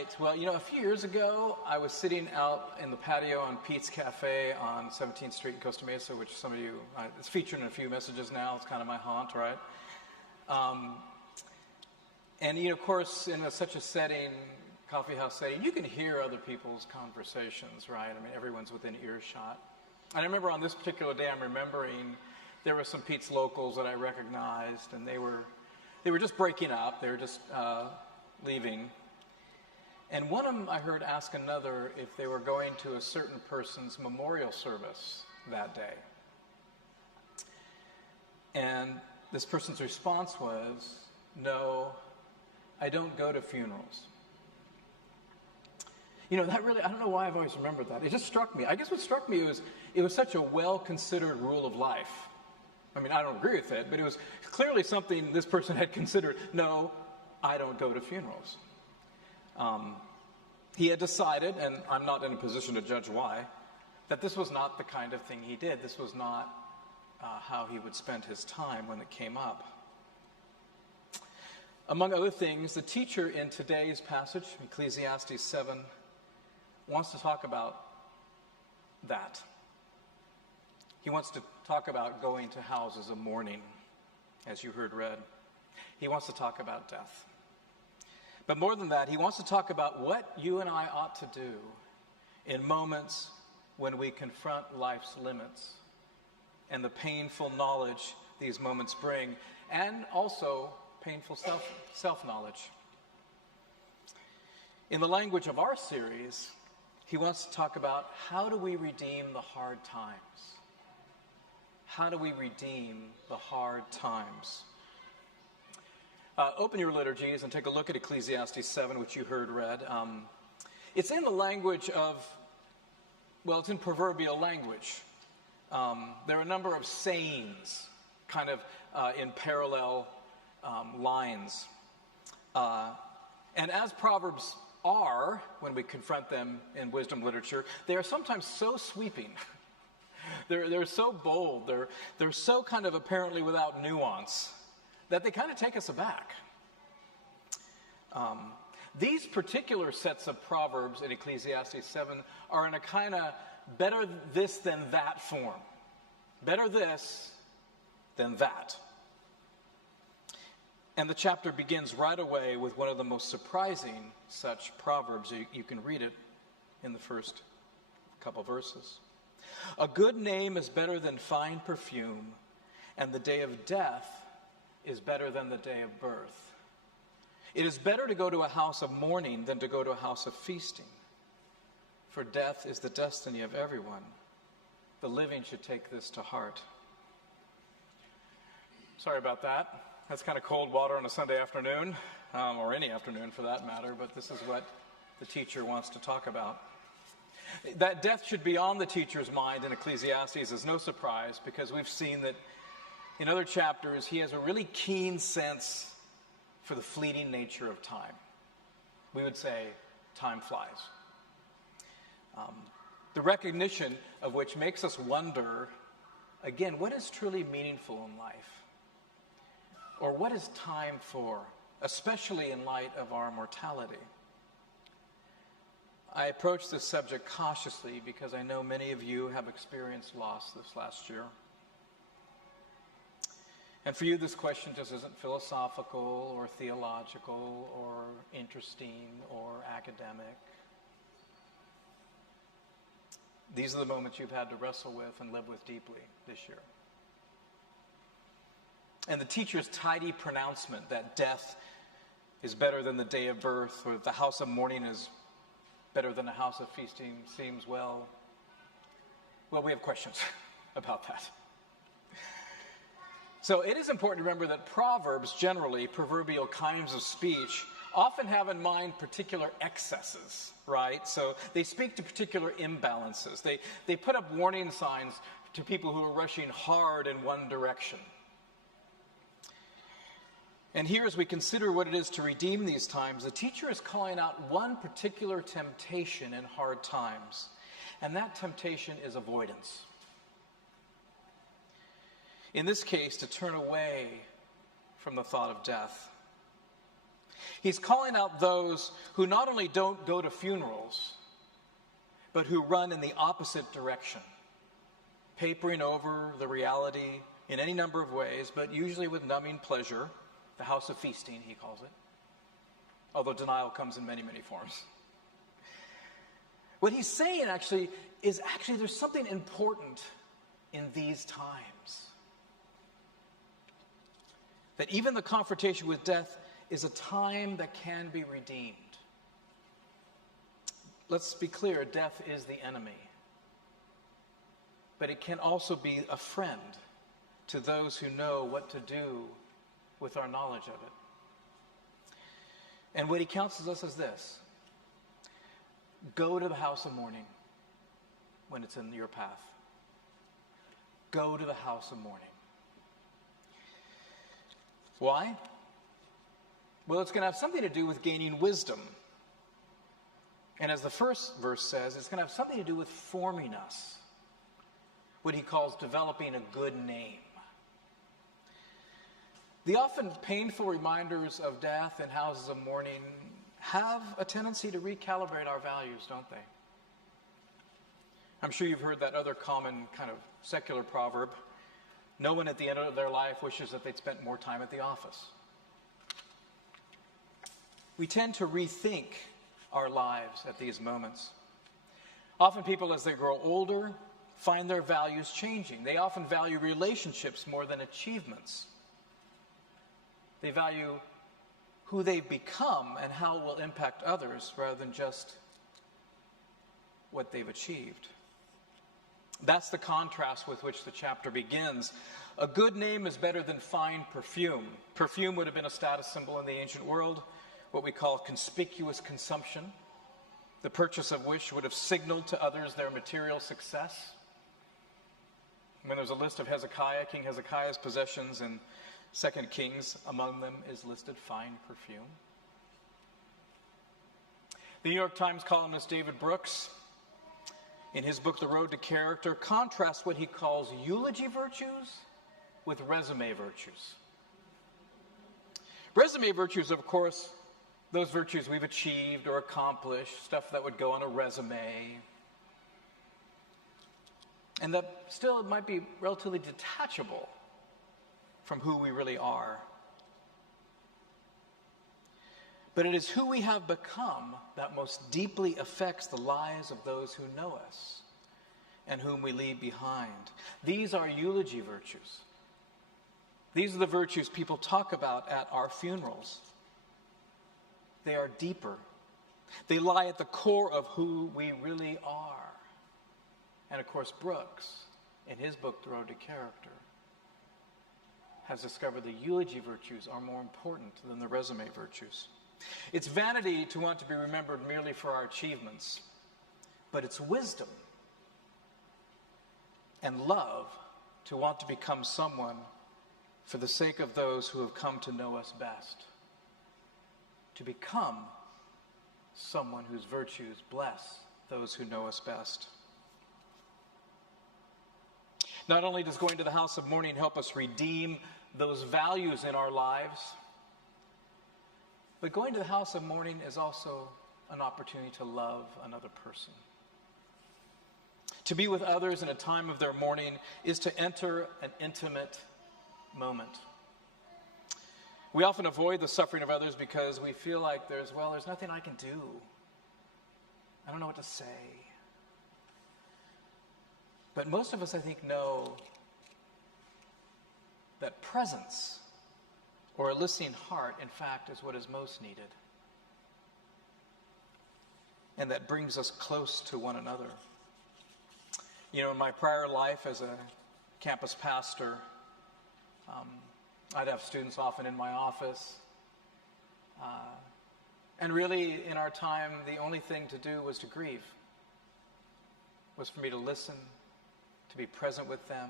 tonight, well, a few years ago, I was sitting out in the patio on Pete's Cafe on 17th Street in Costa Mesa, which some of you, it's featured in a few messages now. It's kind of my haunt, right? And, of course, in such a setting, coffee house setting, you can hear other people's conversations, right? I mean, everyone's within earshot. And I remember on this particular day, I'm remembering there were some Pete's locals that I recognized, and they were just breaking up. They were just leaving. And one of them I heard ask another if they were going to a certain person's memorial service that day. And this person's response was, "No, I don't go to funerals." That really, I don't know why I've always remembered that. It just struck me. I guess what struck me was it was such a well-considered rule of life. I mean, I don't agree with it, but it was clearly something this person had considered. No, I don't go to funerals. He had decided, and I'm not in a position to judge why, that this was not the kind of thing he did. This was not how he would spend his time when it came up. Among other things, the teacher in today's passage, Ecclesiastes 7, wants to talk about that. He wants to talk about going to houses of mourning, as you heard read. He wants to talk about death. But more than that, he wants to talk about what you and I ought to do in moments when we confront life's limits and the painful knowledge these moments bring, and also painful self-knowledge. In the language of our series, he wants to talk about how do we redeem the hard times? How do we redeem the hard times? Open your liturgies and take a look at Ecclesiastes 7, which you heard read. It's in the language of, it's in proverbial language. There are a number of sayings kind of in parallel lines. And as Proverbs are, when we confront them in wisdom literature, they are sometimes so sweeping. They're so bold. They're so kind of apparently without nuance that they kind of take us aback. These particular sets of Proverbs in Ecclesiastes 7 are in a kind of better this than that form. Better this than that. And the chapter begins right away with one of the most surprising such Proverbs. You can read it in the first couple verses. A good name is better than fine perfume, and the day of death is better than the day of birth. It is better to go to a house of mourning than to go to a house of feasting. For death is the destiny of everyone. The living should take this to heart. Sorry about that. That's kind of cold water on a Sunday afternoon, or any afternoon for that matter, but this is what the teacher wants to talk about. That death should be on the teacher's mind in Ecclesiastes is no surprise, because we've seen that in other chapters he has a really keen sense for the fleeting nature of time. We would say time flies. The recognition of which makes us wonder, again, what is truly meaningful in life? Or what is time for, especially in light of our mortality? I approach this subject cautiously because I know many of you have experienced loss this last year. And for you, this question just isn't philosophical or theological or interesting or academic. These are the moments you've had to wrestle with and live with deeply this year. And the teacher's tidy pronouncement that death is better than the day of birth, or that the house of mourning is better than a house of feasting seems, we have questions about that. So it is important to remember that Proverbs, generally, proverbial kinds of speech, often have in mind particular excesses, right? So they speak to particular imbalances. They put up warning signs to people who are rushing hard in one direction. And here, as we consider what it is to redeem these times, the teacher is calling out one particular temptation in hard times, and that temptation is avoidance. In this case, to turn away from the thought of death. He's calling out those who not only don't go to funerals, but who run in the opposite direction, papering over the reality in any number of ways, but usually with numbing pleasure, the house of feasting, he calls it, although denial comes in many, many forms. What he's saying is there's something important in these times. That even the confrontation with death is a time that can be redeemed. Let's be clear, death is the enemy. But it can also be a friend to those who know what to do with our knowledge of it. And what he counsels us is this: go to the house of mourning when it's in your path. Go to the house of mourning. Why? Well, it's going to have something to do with gaining wisdom. And as the first verse says, it's going to have something to do with forming us. What he calls developing a good name. The often painful reminders of death and houses of mourning have a tendency to recalibrate our values, don't they? I'm sure you've heard that other common kind of secular proverb: no one at the end of their life wishes that they'd spent more time at the office. We tend to rethink our lives at these moments. Often people, as they grow older, find their values changing. They often value relationships more than achievements. They value who they've become and how it will impact others rather than just what they've achieved. That's the contrast with which the chapter begins. A good name is better than fine perfume. Perfume would have been a status symbol in the ancient world, what we call conspicuous consumption, the purchase of which would have signaled to others their material success. When there's a list of Hezekiah, King Hezekiah's possessions in 2 Kings, among them is listed fine perfume. The New York Times columnist David Brooks, in his book The Road to Character, contrasts what he calls eulogy virtues with resume virtues. Resume virtues, of course, those virtues we've achieved or accomplished, stuff that would go on a resume, and that still might be relatively detachable from who we really are. But it is who we have become that most deeply affects the lives of those who know us and whom we leave behind. These are eulogy virtues. These are the virtues people talk about at our funerals. They are deeper. They lie at the core of who we really are. And of course, Brooks, in his book, The Road to Character, has discovered the eulogy virtues are more important than the resume virtues. It's vanity to want to be remembered merely for our achievements, but it's wisdom and love to want to become someone for the sake of those who have come to know us best. To become someone whose virtues bless those who know us best. Not only does going to the house of mourning help us redeem those values in our lives, but going to the house of mourning is also an opportunity to love another person. To be with others in a time of their mourning is to enter an intimate moment. We often avoid the suffering of others because we feel like there's nothing I can do. I don't know what to say. But most of us, I think, know that presence or a listening heart, in fact, is what is most needed. And that brings us close to one another. You know, in my prior life as a campus pastor, I'd have students often in my office. And really, in our time, the only thing to do was to grieve. Was for me to listen, to be present with them.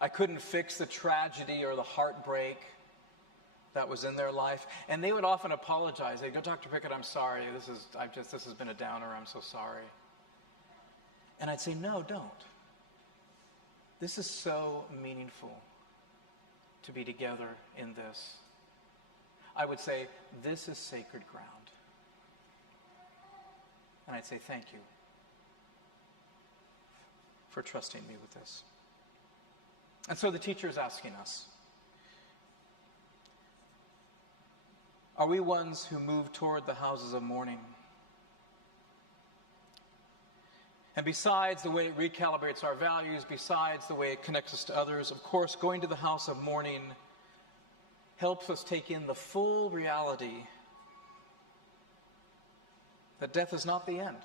I couldn't fix the tragedy or the heartbreak that was in their life. And they would often apologize. They'd go, Dr. Pickett, I'm sorry. This has been a downer. I'm so sorry. And I'd say, no, don't. This is so meaningful to be together in this. I would say, this is sacred ground. And I'd say, thank you for trusting me with this. And so the teacher is asking us, are we ones who move toward the houses of mourning? And besides the way it recalibrates our values, besides the way it connects us to others, of course, going to the house of mourning helps us take in the full reality that death is not the end.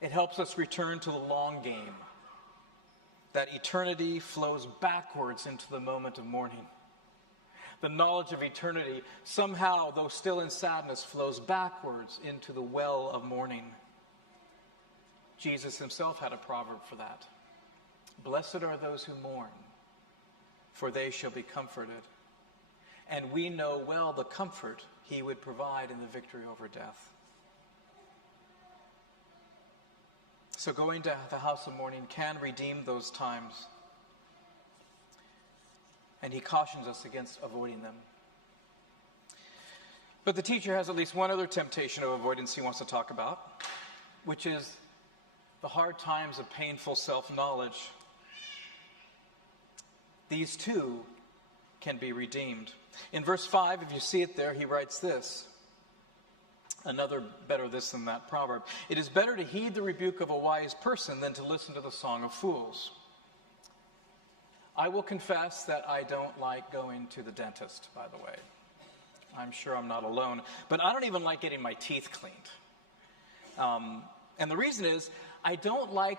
It helps us return to the long game, that eternity flows backwards into the moment of mourning. The knowledge of eternity, somehow, though still in sadness, flows backwards into the well of mourning. Jesus himself had a proverb for that. Blessed are those who mourn, for they shall be comforted. And we know well the comfort he would provide in the victory over death. So going to the house of mourning can redeem those times. And he cautions us against avoiding them. But the teacher has at least one other temptation of avoidance he wants to talk about, which is the hard times of painful self-knowledge. These too can be redeemed. In verse 5, if you see it there, he writes this. Another better this than that proverb. It is better to heed the rebuke of a wise person than to listen to the song of fools. I will confess that I don't like going to the dentist, by the way. I'm sure I'm not alone. But I don't even like getting my teeth cleaned. And the reason is, I don't like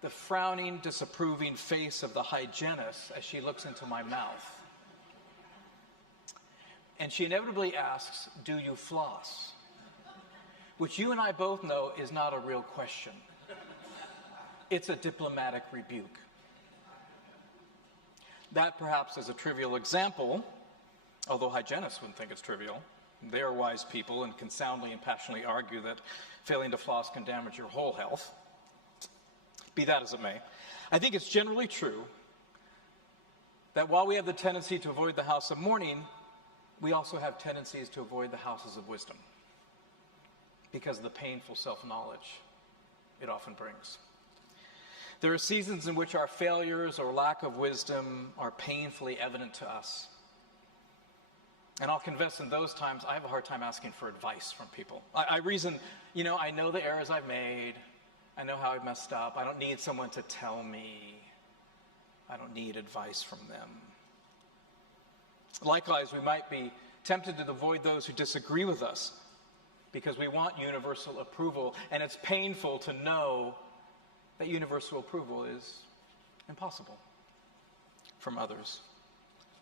the frowning, disapproving face of the hygienist as she looks into my mouth. And she inevitably asks, do you floss? Which you and I both know is not a real question. It's a diplomatic rebuke. That perhaps is a trivial example, although hygienists wouldn't think it's trivial. They are wise people and can soundly and passionately argue that failing to floss can damage your whole health. Be that as it may, I think it's generally true that while we have the tendency to avoid the house of mourning, we also have tendencies to avoid the houses of wisdom because of the painful self-knowledge it often brings. There are seasons in which our failures or lack of wisdom are painfully evident to us. And I'll confess, in those times, I have a hard time asking for advice from people. I reason, I know the errors I've made. I know how I've messed up. I don't need someone to tell me. I don't need advice from them. Likewise, we might be tempted to avoid those who disagree with us because we want universal approval, and it's painful to know that universal approval is impossible from others.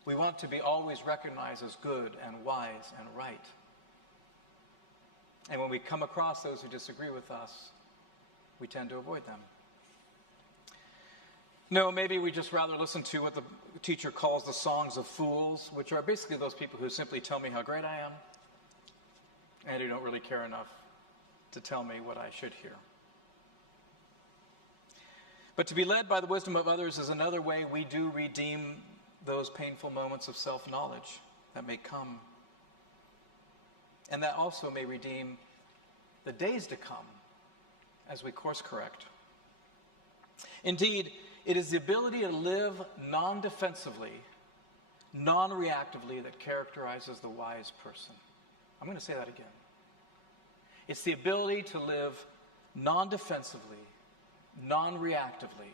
We want to be always recognized as good and wise and right. And when we come across those who disagree with us, we tend to avoid them. No, maybe we just rather listen to what the teacher calls the songs of fools, which are basically those people who simply tell me how great I am, and who don't really care enough to tell me what I should hear. But to be led by the wisdom of others is another way we do redeem those painful moments of self-knowledge that may come. And that also may redeem the days to come as we course correct. Indeed, it is the ability to live non-defensively, non-reactively that characterizes the wise person. I'm going to say that again. It's the ability to live non-defensively, non-reactively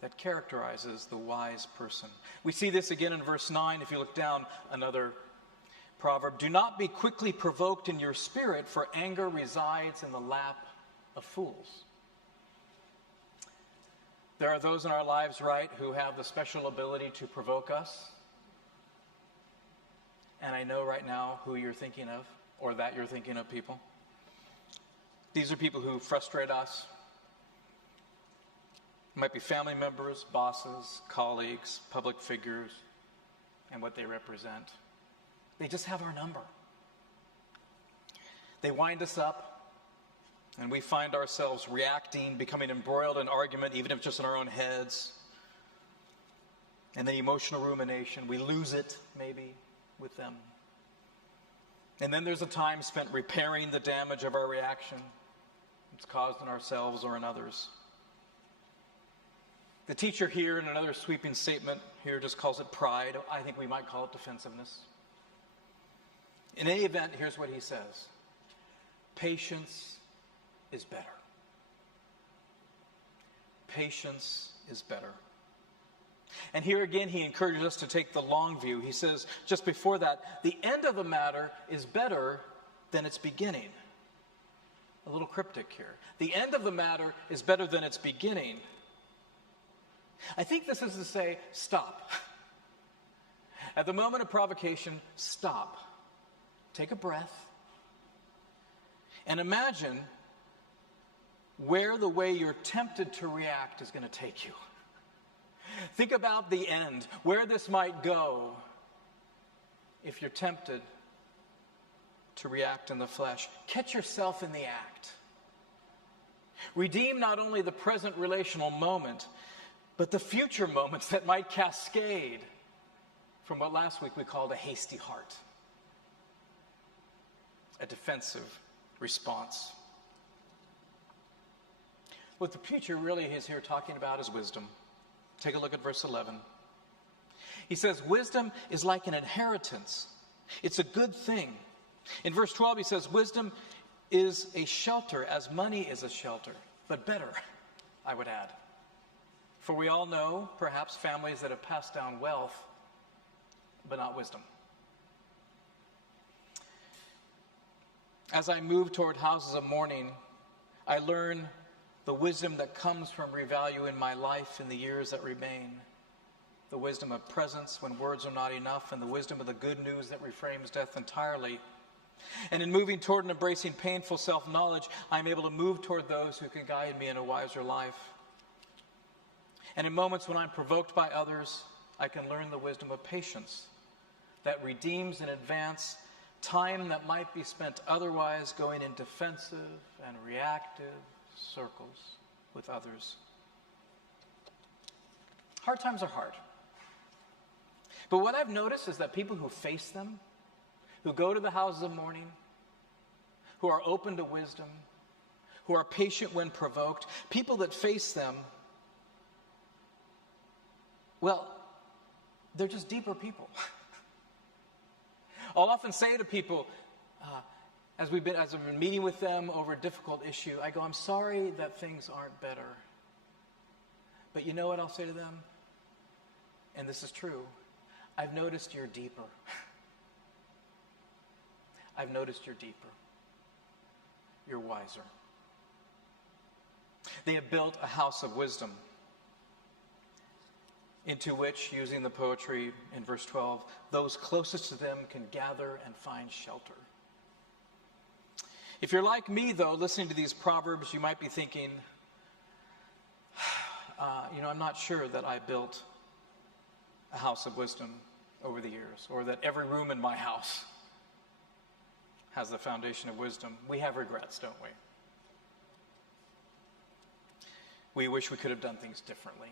that characterizes the wise person. We see this again in verse 9. If you look down, another proverb. Do not be quickly provoked in your spirit, for anger resides in the lap of fools. There are those in our lives, right, who have the special ability to provoke us. And I know right now who you're thinking of, or that you're thinking of, people. These are people who frustrate us. It might be family members, bosses, colleagues, public figures, and what they represent. They just have our number. They wind us up, and we find ourselves reacting, becoming embroiled in argument, even if just in our own heads. And then emotional rumination. We lose it, maybe. with them. And then there's a time spent repairing the damage of our reaction it's caused in ourselves or in others. The teacher here, in another sweeping statement here, just calls it pride. I think we might call it defensiveness. In any event, here's what he says. Patience is better. Patience is better. And here again, he encourages us to take the long view. He says, just before that, the end of the matter is better than its beginning. A little cryptic here. The end of the matter is better than its beginning. I think this is to say, stop. At the moment of provocation, stop. Take a breath. And imagine where the way you're tempted to react is going to take you. Think about the end, where this might go if you're tempted to react in the flesh. Catch yourself in the act. Redeem not only the present relational moment, but the future moments that might cascade from what last week we called a hasty heart, a defensive response. What the preacher really is here talking about is wisdom. Take a look at verse 11. He says, wisdom is like an inheritance. It's a good thing. In verse 12, he says, wisdom is a shelter as money is a shelter, but better, I would add. For we all know, perhaps, families that have passed down wealth, but not wisdom. As I move toward houses of mourning, I learn the wisdom that comes from revaluing my life in the years that remain. The wisdom of presence when words are not enough, and the wisdom of the good news that reframes death entirely. And in moving toward and embracing painful self-knowledge, I'm able to move toward those who can guide me in a wiser life. And in moments when I'm provoked by others, I can learn the wisdom of patience that redeems in advance time that might be spent otherwise going in defensive and reactive circles with others. Hard times are hard. But what I've noticed is that people who face them, who go to the houses of mourning, who are open to wisdom, who are patient when provoked, people that face them, well, they're just deeper people. I'll often say to people, as I've been meeting with them over a difficult issue, I go, I'm sorry that things aren't better. But you know what I'll say to them? And this is true. I've noticed you're deeper. I've noticed you're deeper. You're wiser. They have built a house of wisdom into which, using the poetry in verse 12, those closest to them can gather and find shelter. If you're like me, though, listening to these proverbs, you might be thinking, I'm not sure that I built a house of wisdom over the years, or that every room in my house has the foundation of wisdom. We have regrets, don't we? We wish we could have done things differently.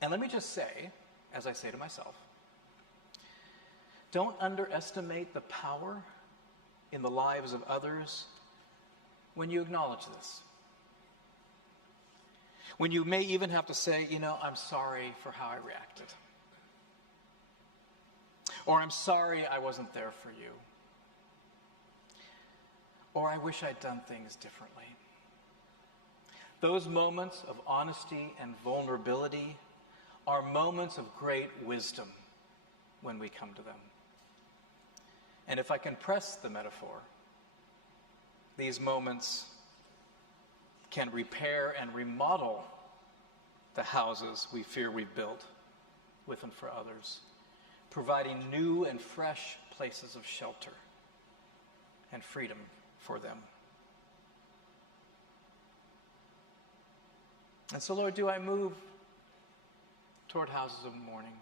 And let me just say, as I say to myself, don't underestimate the power in the lives of others when you acknowledge this. When you may even have to say, I'm sorry for how I reacted. Or I'm sorry I wasn't there for you. Or I wish I'd done things differently. Those moments of honesty and vulnerability are moments of great wisdom when we come to them. And if I can press the metaphor, these moments can repair and remodel the houses we fear we've built with and for others, providing new and fresh places of shelter and freedom for them. And so, Lord, do I move toward houses of mourning?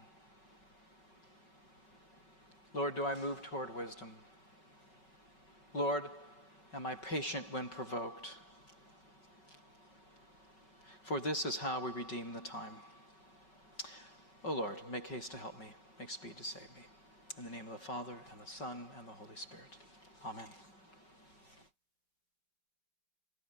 Lord, do I move toward wisdom? Lord, am I patient when provoked? For this is how we redeem the time. O Lord, make haste to help me. make speed to save me. In the name of the Father, and the Son, and the Holy Spirit. Amen.